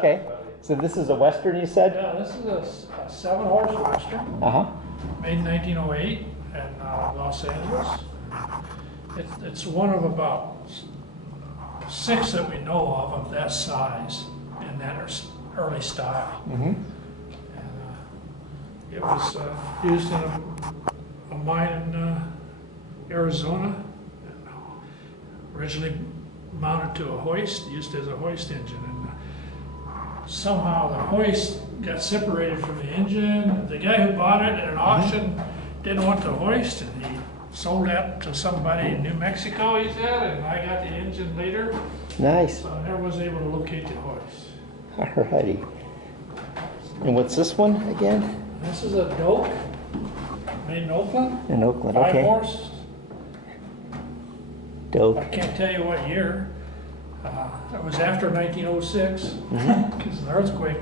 Okay. So this is a Western, you said? Yeah, this is a 7-horse Western, Uh-huh. made in 1908 in Los Angeles. It's one of about 6 that we know of that size and that early style. Mm-hmm. And it was used in a mine in Arizona, originally mounted to a hoist, used as a hoist engine. And somehow the hoist got separated from the engine. The guy who bought it at an auction didn't want the hoist, and he sold that to somebody in New Mexico, he said, and I got the engine later. Nice. So I never was able to locate the hoist. Alrighty. And what's this one again? This is a Doak, made in Oakland, In Oakland, okay. 5-horse. I Dope. can't tell you what year. It was after 1906, Mm-hmm. because an earthquake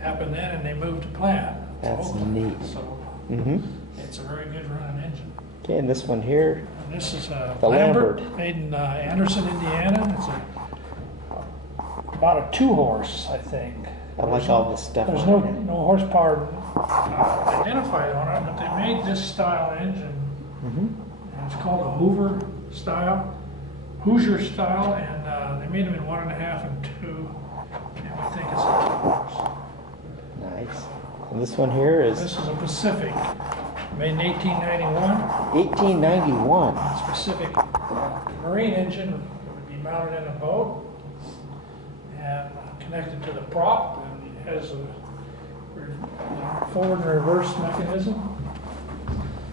happened then, and they moved to plant. to That's Oakland. neat. So Mm-hmm. it's a very good running engine. Okay, and this one here, And this is a The Lambert, Lambert. made in Anderson, Indiana. It's about a 2-horse, I think. I like all this stuff. There's on no horsepower identified on it, but they made this style engine. it. Mm-hmm. And it's called a Hoover style, Hoosier style, and they made them in 1.5 and 2. And I think it's a 2-horse. Nice. And this one here is This is a Pacific, made in 1891. 1891. Pacific marine engine would be mounted in a boat and connected to the prop, and it has a forward and reverse mechanism.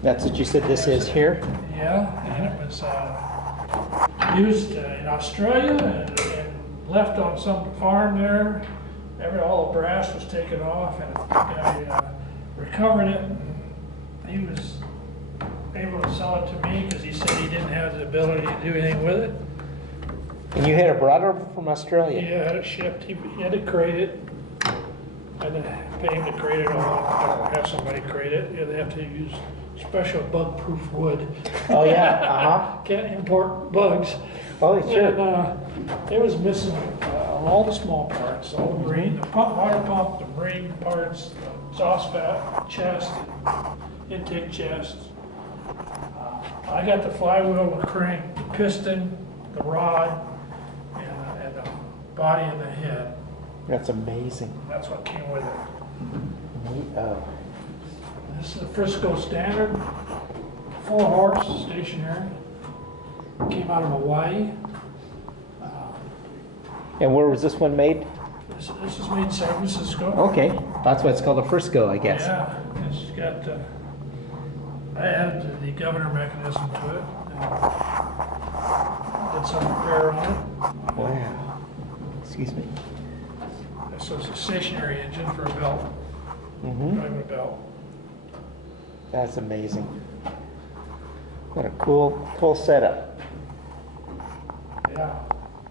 That's what you said this is here? Yeah, and it was used in Australia and left on some farm there. All the brass was taken off, and the guy recovered it, and he was able to sell it to me because he said he didn't have the ability to do anything with it. And you had it brought over from Australia? He had it shipped, he had to crate it. I didn't pay him to crate it all, or have somebody crate it. They have to use special bug-proof wood. Oh, yeah, uh-huh. Can't import bugs. Oh, sure. And it was missing all the small parts, all the marine, the pump, water pump, the marine parts, the exhaust valve, chest, intake chest. I got the flywheel, the crank, the piston, the rod, and the body and the head. That's amazing. That's what came with it. Oh. This is the Frisco Standard, 4-horse, stationary. Came out of Hawaii. And where was this one made? This is made in San Francisco. Okay, that's why it's called a Frisco, I guess. Yeah, it's got, I added the governor mechanism to it. Did some repair on it. Wow. Excuse me. So it's a stationary engine for a belt, Mm-hmm. driving a belt. That's amazing. What a cool setup. Yeah.